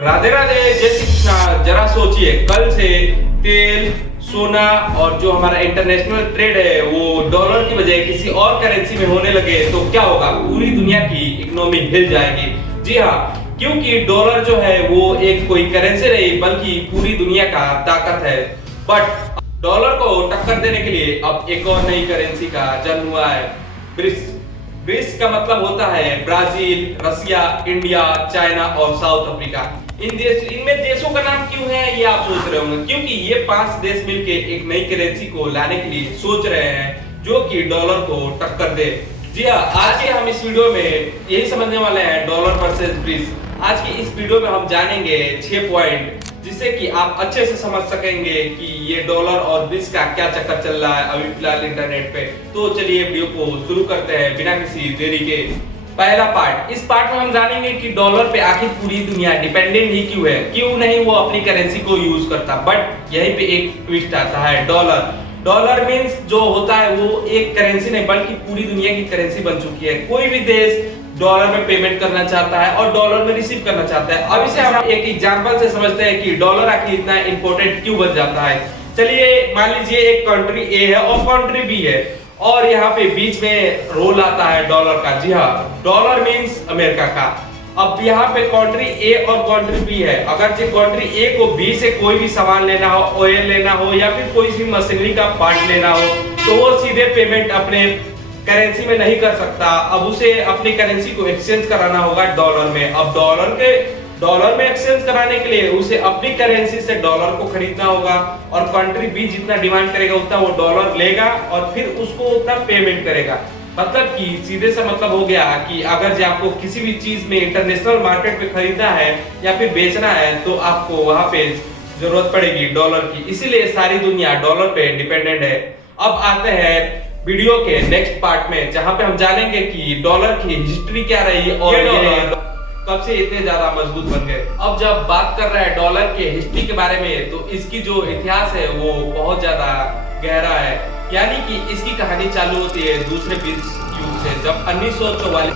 राधे राधे, जय श्री कृष्णा। जरा सोचिए, कल से तेल, सोना और जो हमारा इंटरनेशनल ट्रेड है वो डॉलर की बजाय किसी और करेंसी में होने लगे तो क्या होगा? पूरी दुनिया की इकोनॉमी हिल जाएगी। जी हाँ, क्योंकि डॉलर जो है वो एक कोई करेंसी नहीं बल्कि पूरी दुनिया का ताकत है। बट डॉलर को टक्कर देने के लिए अब एक और नई करेंसी का जन्म हुआ है, ब्रिक्स। ब्रिक्स का मतलब होता है ब्राजील, रसिया, इंडिया, चाइना और साउथ अफ्रीका। इनमें देशों का नाम क्यों है ये आप सोच रहे होंगे, क्योंकि ये 5 देश मिलके एक नई करेंसी को लाने के लिए सोच रहे हैं जो कि डॉलर को टक्कर दे। जी हाँ, आज के हम इस वीडियो में यही समझने वाले हैं, डॉलर वर्सेस ब्रिक्स। आज की इस वीडियो में हम जानेंगे 6 पॉइंट जिससे कि आप अच्छे से समझ सकेंगे कि ये डॉलर और ब्रिक्स का क्या चक्कर चल रहा है अभी फिलहाल इंटरनेट पे। तो चलिए वीडियो को शुरू करते हैं बिना किसी देरी के। पहला पार्ट, इस पार्ट में हम जानेंगे कि डॉलर पे आखिर पूरी दुनिया डिपेंडेंट ही क्यों है, क्यों नहीं वो अपनी करेंसी को यूज करता। बट यहीं पे एक ट्विस्ट आता है, डॉलर मींस जो होता है वो एक करेंसी नहीं बल्कि पूरी दुनिया की करेंसी बन चुकी है। कोई भी देश डॉलर में पेमेंट करना चाहता है और डॉलर में रिसीव करना चाहता है। अब इसे हम एक एग्जांपल से समझते हैं कि डॉलर आखिर इतना इंपॉर्टेंट क्यों बन जाता है। चलिए मान लीजिए एक कंट्री ए है और कंट्री बी है और यहाँ पे बीच में रोल आता है डॉलर का। जी हाँ, डॉलर मींस अमेरिका का। अब यहाँ पे कंट्री ए और कंट्री बी है। अगर जो कंट्री ए को बी से कोई भी सामान लेना हो, ऑयल लेना हो या फिर कोई सी मशीनरी का पार्ट लेना हो तो वो सीधे पेमेंट अपने करेंसी में नहीं कर सकता। अब उसे अपनी करेंसी को एक्सचेंज कराना होगा डॉलर में। अब डॉलर में एक्सचेंज कराने के लिए उसे अपनी करेंसी से डॉलर को खरीदना होगा और कंट्री बी जितना डिमांड करेगा उतना वो डॉलर लेगा और फिर उसको उतना पेमेंट करेगा। मतलब कि सीधे सा मतलब हो गया कि अगर जो आपको किसी भी चीज में इंटरनेशनल मार्केट पे खरीदना है या फिर बेचना है तो आपको वहां पे जरूरत पड़ेगी डॉलर की। इसीलिए सारी दुनिया डॉलर पे डिपेंडेंट है। अब आते हैं वीडियो के नेक्स्ट पार्ट में जहां पे हम जानेंगे कि डॉलर की हिस्ट्री क्या रही और ये कब से इतने ज्यादा मजबूत बन गए। अब जब बात कर रहे हैं डॉलर के हिस्ट्री के बारे में तो इसकी जो इतिहास है वो बहुत ज्यादा गहरा है। यानी कि इसकी कहानी चालू होती है दूसरे विश्व युद्ध से, जब 1944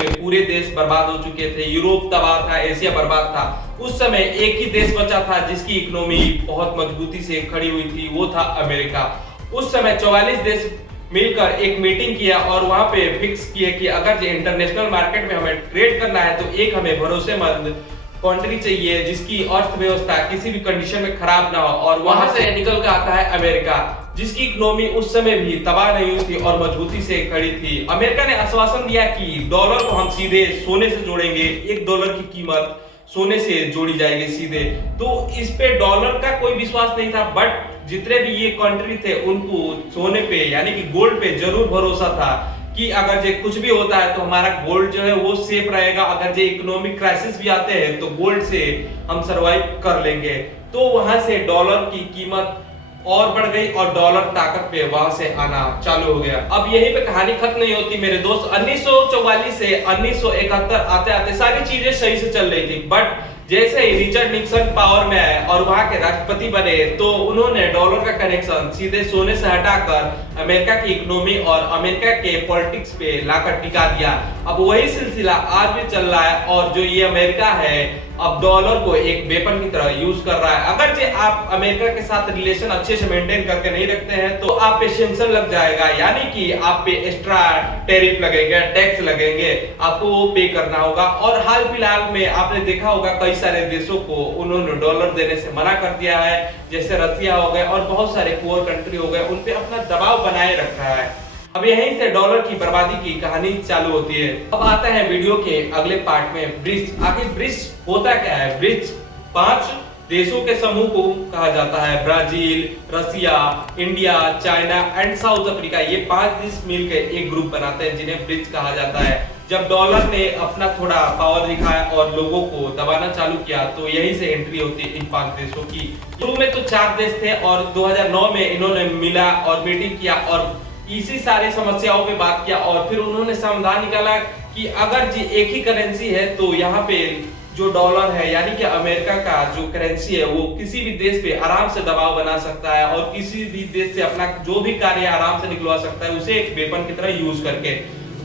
में पूरे देश बर्बाद हो चुके थे। यूरोप तबाह था, एशिया बर्बाद था। उस समय एक ही देश बचा था जिसकी इकोनॉमी बहुत मजबूती से खड़ी हुई थी, वो था अमेरिका। उस समय 44 देश मिलकर एक मीटिंग किया और वहां पे फिक्स किए कि अगर जो इंटरनेशनल मार्केट में हमें ट्रेड करना है तो एक हमें भरोसेमंद कंट्री चाहिए जिसकी अर्थव्यवस्था किसी भी कंडीशन में खराब ना हो। और वहां से निकल कर आता है अमेरिका, जिसकी इकोनॉमी उस समय भी तबाह नहीं हुई थी और मजबूती से खड़ी थी। अमेरिका ने आश्वासन दिया कि डॉलर को हम सीधे सोने से जोड़ेंगे, $1 की कीमत सोने से जोड़ी जाएगी सीधे। तो इस पे डॉलर का कोई विश्वास नहीं था। बट जितने भी ये कंट्री थे उनको सोने पे यानी कि गोल्ड पे जरूर भरोसा था कि अगर जो कुछ भी होता है तो हमारा गोल्ड जो है वो सेफ रहेगा। अगर जो इकोनॉमिक क्राइसिस भी आते हैं तो गोल्ड से हम सरवाइव कर लेंगे। तो वहां से डॉलर की कीमत और बढ़ गई और डॉलर ताकत पे वहां से आना चालू हो गया। अब यहीं पे कहानी खत्म नहीं होती मेरे दोस्त। 1944 से 1971 आते आते सारी चीजें सही से चल रही थी। बट जैसे ही रिचर्ड निक्सन पावर में आए और वहां के राष्ट्रपति बने तो उन्होंने डॉलर का कनेक्शन सीधे सोने से हटाकर अमेरिका की इकोनॉमी और अमेरिका के पॉलिटिक्स पे लाकर टिका दिया। अब वही सिलसिला आज भी चल रहा है और जो ये अमेरिका है अब डॉलर को एक वेपन की तरह यूज कर रहा है। अगर जो आप अमेरिका के साथ रिलेशन अच्छे से मेंटेन करके नहीं रखते हैं तो आप पे सैंक्शन लग जाएगा, यानी कि आप पे एक्स्ट्रा टैरिफ लगेंगे, टैक्स लगेंगे, आपको वो पे करना होगा। और हाल फिलहाल में आपने देखा होगा कई सारे देशों को उन्होंने डॉलर देने से मना कर दिया है, जैसे रसिया हो गए और बहुत सारे पुअर कंट्री हो गए, उन पे अपना दबाव बनाए रखा है। अब यहीं से डॉलर की बर्बादी की कहानी चालू होती है। अब आता है वीडियो के अगले पार्ट में ब्रिक्स। आखिर ब्रिक्स होता क्या है? ब्रिक्स 5 देशों के समूह को कहा जाता है, Brazil, Russia, India, China and South Africa. ये 5 देश मिलकर एक ग्रुप बनाते हैं जिन्हें ब्रिक्स कहा जाता है। जब डॉलर ने अपना थोड़ा पावर दिखाया और लोगों को दबाना चालू किया तो यहीं से एंट्री होती है इन 5 देशों की। शुरू में तो 4 देश थे और 2009 में इन्होंने मिला और मीटिंग किया और इसी सारी समस्याओं पे बात किया और फिर उन्होंने समाधान निकाला कि अगर जी एक ही करेंसी है तो यहाँ पे जो डॉलर है यानी कि अमेरिका का जो करेंसी है वो किसी भी देश पे आराम से दबाव बना सकता है और किसी भी देश से अपना जो भी कार्य आराम से निकलवा सकता है, उसे एक वेपन की तरह यूज करके।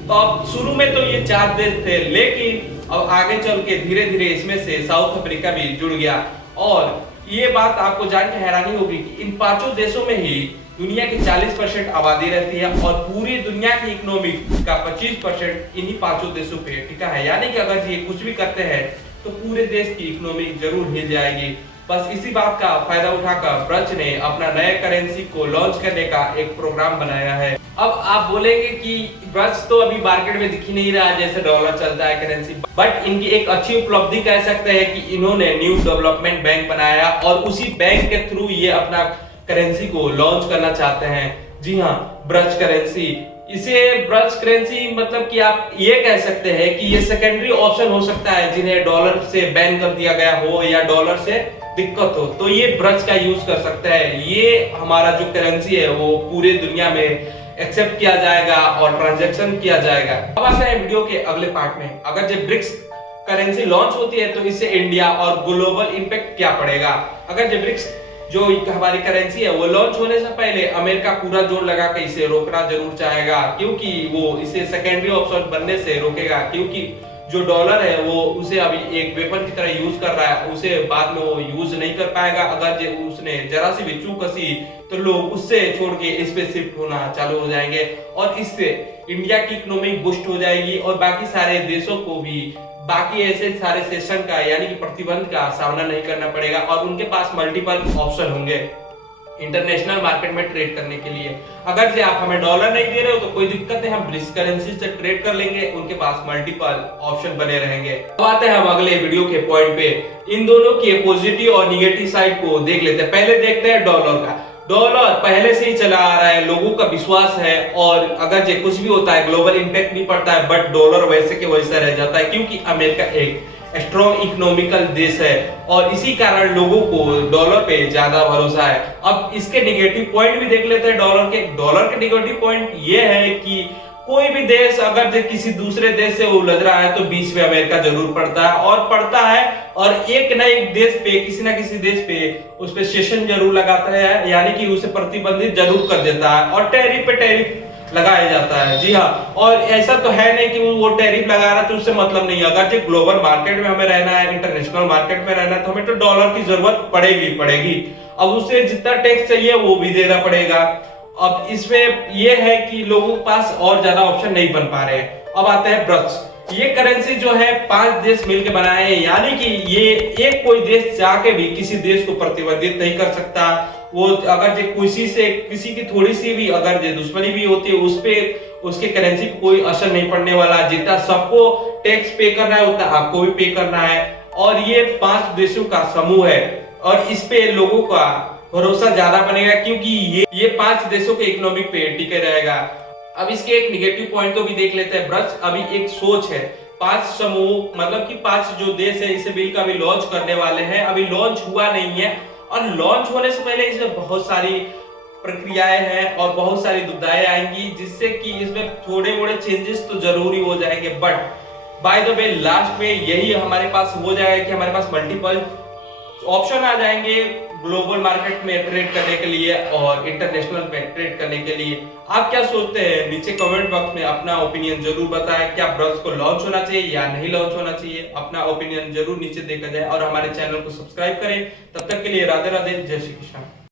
तो अब शुरू में तो ये 4 देश थे, लेकिन अब आगे चल के धीरे धीरे इसमें से साउथ अफ्रीका भी जुड़ गया। और ये बात आपको जान के हैरानी होगी कि इन 5 देशों में ही दुनिया की 40% आबादी रहती है और पूरी दुनिया की इकोनॉमी का 25% इन्हीं 5 देशों पे टिका है। यानी कि अगर ये कुछ भी करते हैं तो पूरे देश की इकोनॉमी जरूर हिल जाएगी। बस इसी बात का फायदा उठाकर ब्रज ने अपना नए करेंसी को लॉन्च करने का एक प्रोग्राम बनाया है। अब आप बोलेंगे कि ब्रज तो अभी मार्केट में दिख ही नहीं रहा जैसे डॉलर चलता है करेंसी, बट इनकी एक अच्छी उपलब्धि कह सकते हैं कि इन्होंने न्यू डेवलपमेंट बैंक बनाया और उसी बैंक के थ्रू ये अपना करेंसी को लॉन्च करना चाहते हैं। जी हाँ, ब्रज करेंसी। इसे ब्रज करेंसी मतलब कि आप ये कह सकते हैं कि ये सेकेंडरी ऑप्शन हो सकता है जिन्हें डॉलर से बैन कर दिया गया हो या डॉलर से दिक्कत हो, तो ये ब्रज का यूज कर सकता है। ये हमारा जो करेंसी है वो पूरे दुनिया में एक्सेप्ट किया जाएगा और ट्रांजैक्शन किया जाएगा। अब आते हैं वीडियो के अगले पार्ट में। अगर जब ब्रिक्स करेंसी लॉन्च होती है तो इससे इंडिया और ग्लोबल इंपैक्ट क्या पड़ेगा। अगर जब ब्रिक्स जो हमारी करेंसी है वो लॉन्च होने से पहले अमेरिका पूरा जोर लगा के इसे रोकना जरूर चाहेगा, क्योंकि वो इसे सेकेंडरी ऑप्शन बनने से रोकेगा, क्योंकि जो डॉलर है वो उसे अभी एक वेपन की तरह यूज कर रहा है, उसे बाद में वो यूज नहीं कर पाएगा। अगर उसने जरा सी भी चूक कसी तो लोग उससे छोड़ के इस पे शिफ्ट होना चालू हो जाएंगे और इससे इंडिया की इकोनॉमी बूस्ट हो जाएगी और बाकी सारे देशों को भी बाकी ऐसे सारे सेशन का यानी कि प्रतिबंध का सामना नहीं करना पड़ेगा और उनके पास मल्टीपल ऑप्शन होंगे इंटरनेशनल मार्केट में ट्रेड करने के लिए। अगर से आप हमें डॉलर नहीं दे रहे हो तो कोई दिक्कत नहीं, हम ब्रिक्स करेंसी से ट्रेड कर लेंगे, उनके पास मल्टीपल ऑप्शन बने रहेंगे। अब आते हैं हम अगले वीडियो के पॉइंट पे। इन दोनों की पॉजिटिव और निगेटिव साइड को देख लेते हैं। पहले देखते हैं डॉलर का। डॉलर पहले से ही चला आ रहा है, लोगों का विश्वास है और अगर जो कुछ भी होता है ग्लोबल इंपैक्ट नहीं पड़ता है, बट डॉलर वैसे के वैसा रह जाता है क्योंकि अमेरिका एक स्ट्रॉन्ग इकोनॉमिकल देश है और इसी कारण लोगों को डॉलर पे ज्यादा भरोसा है। अब इसके नेगेटिव पॉइंट भी देख लेते हैं डॉलर के। डॉलर के नेगेटिव पॉइंट ये है कि कोई भी देश अगर जो किसी दूसरे देश से उलझ रहा है तो बीच में अमेरिका जरूर पड़ता है और एक ना एक देश पे किसी ना किसी देश पे उस पे सेशन जरूर लगाता है, यानी कि उसे प्रतिबंधित जरूर कर देता है और टैरिफ पे टैरिफ लगाया जाता है। जी हाँ, और ऐसा तो है नहीं कि वो टैरिफ लगा रहा है तो उससे मतलब नहीं है। अगर जो ग्लोबल मार्केट में हमें रहना है, इंटरनेशनल मार्केट में रहना है तो हमें तो डॉलर की जरूरत पड़ेगी। अब उसे जितना टैक्स चाहिए वो भी देना पड़ेगा। अब इसमें यह है कि लोगों के पास और ज्यादा ऑप्शन नहीं बन पा रहे हैं। अब आते हैं ब्रज। ये करेंसी जो है 5 देश मिलकर बनाए हैं, यानी कि ये एक कोई देश जाके भी किसी देश को प्रतिबंधित नहीं कर सकता। वो अगर जो किसी की थोड़ी सी भी अगर जो दुश्मनी भी होती है उस पे उसके करेंसी पे कोई असर नहीं पड़ने वाला। जितना सबको टैक्स पे करना है उतना आपको भी पे करना है और ये 5 देशों का समूह है और इस पे लोगों का भरोसा ज्यादा बनेगा क्योंकि ये 5 देशों के इकोनॉमिक पे टिके रहेगा। अब इसके एक निगेटिव पॉइंट तो भी देख लेते हैं। ब्रज अभी एक सोच है, 5 समूह मतलब कि 5 जो देश है इसे बिल का अभी लॉन्च करने वाले हैं, अभी लॉन्च हुआ नहीं है और लॉन्च होने से पहले इसमें बहुत सारी प्रक्रियाएं हैं और बहुत सारी दुविधाएं आएंगी, जिससे कि इसमें थोड़े मोड़े चेंजेस तो जरूरी हो जाएंगे। But by the way last में यही हमारे पास हो जाएगा कि हमारे पास मल्टीपल ऑप्शन आ जाएंगे ग्लोबल मार्केट में ट्रेड करने के लिए और इंटरनेशनल में ट्रेड करने के लिए। आप क्या सोचते हैं नीचे कमेंट बॉक्स में अपना ओपिनियन जरूर बताएं। क्या ब्रज को लॉन्च होना चाहिए या नहीं लॉन्च होना चाहिए, अपना ओपिनियन जरूर नीचे देखा जाए और हमारे चैनल को सब्सक्राइब करें। तब तक के लिए राधे राधे, जय श्री कृष्ण।